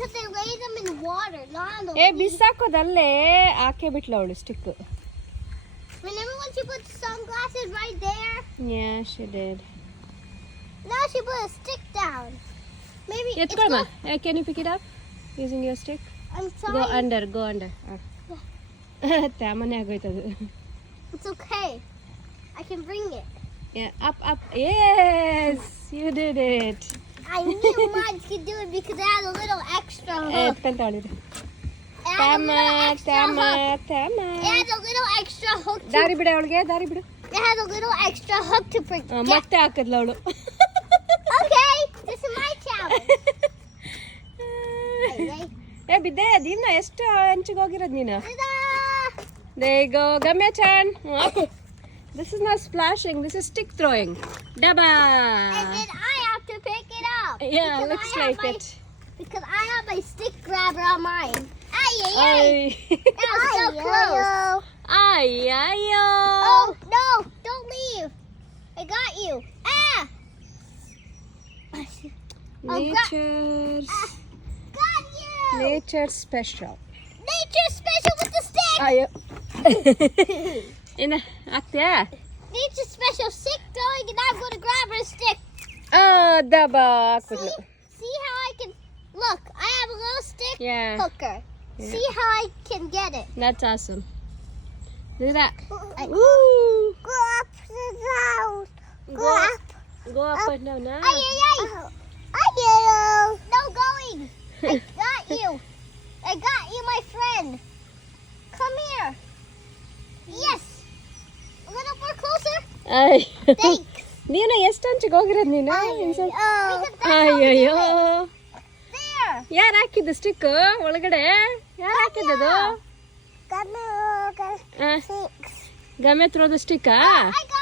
because they lay them in water, not on the ಏ leaf. ಬಿಸಾಕೋದಲ್ಲೇ ಹಾಕೇ ಬಿಟ್ಲ ಅವಳು stick. Remember when she put sunglasses right there? Yeah, she did. Now she put a stick down. Maybe it's ಎತ್ಕೊಳ್ಮ. not, Can you pick it up using your stick? I'm Go sorry. under. ತ್ಯಾಮನೆ ಆಗೋಯ್ತದು. It's okay. I can bring it. Yeah, up. Yes, you did it. I knew Mom could do it because it had a little extra hook. ಎತ್ಕೊಂತಾಳಿರಿ. It had a little extra hook. ತ್ಯಾಮ. It had a little extra hook to. ದಾರಿ ಬಿಡು ಅವಳಿಗೆ, ದಾರಿ ಬಿಡು. It had a little extra hook to bring. ಮತ್ತೆ ಹಾಕದ್ಲ ಅವಳು. Okay, this is my challenge. ಏ ಬಿದ್ದೆ ದಿನ ಎಷ್ಟು ಹಂಚಿಗೆ ಹೋಗಿರೋದು ನೀನು. Ta-da! There you go, Gamya Chan. This is not splashing, this is stick throwing. Daba. And then I have to pick it up. Yeah, because looks I have like my, it. Because I have my stick grabber on mine. Ay, ay, ay. Ay. That was so close. Aiyo. Oh, no, don't leave. I got you. Ah! Got you. Nature special. Nature special with the stick. ಅಯ್ಯೋ. ಇನ್ನ ಹಾಕ್ತೀಯಾ? Nature special stick throwing, and I'm going to grab her stick. ದಬಾ ಹಾಕಿದ್ಲು. See how I can... Look, I have a little stick Yeah. hooker. Yeah. See how I can get it. That's awesome. Do that. Go up to the house. Go up and down now. Ay, ay, ay. Aiyo. No going. I got you. I got you, my friend. Come here. Yes. A little more closer. Thanks. ನೀನು ಎಷ್ಟು ಹಂಚಿಗೆ ಹೋಗಿರೋದು ನೀನು? Because that's how we ಅಯ್ಯಯ್ಯೋ. do it. There. ಯಾರು ಹಾಕಿದ್ದು stick ಒಳಗಡೆ? ಯಾರು ಹಾಕಿದ್ದದು? Got me. ಗಮೆ ಥ್ರೋ ದ ಸ್ಟಿಕ್ಕಾ? I got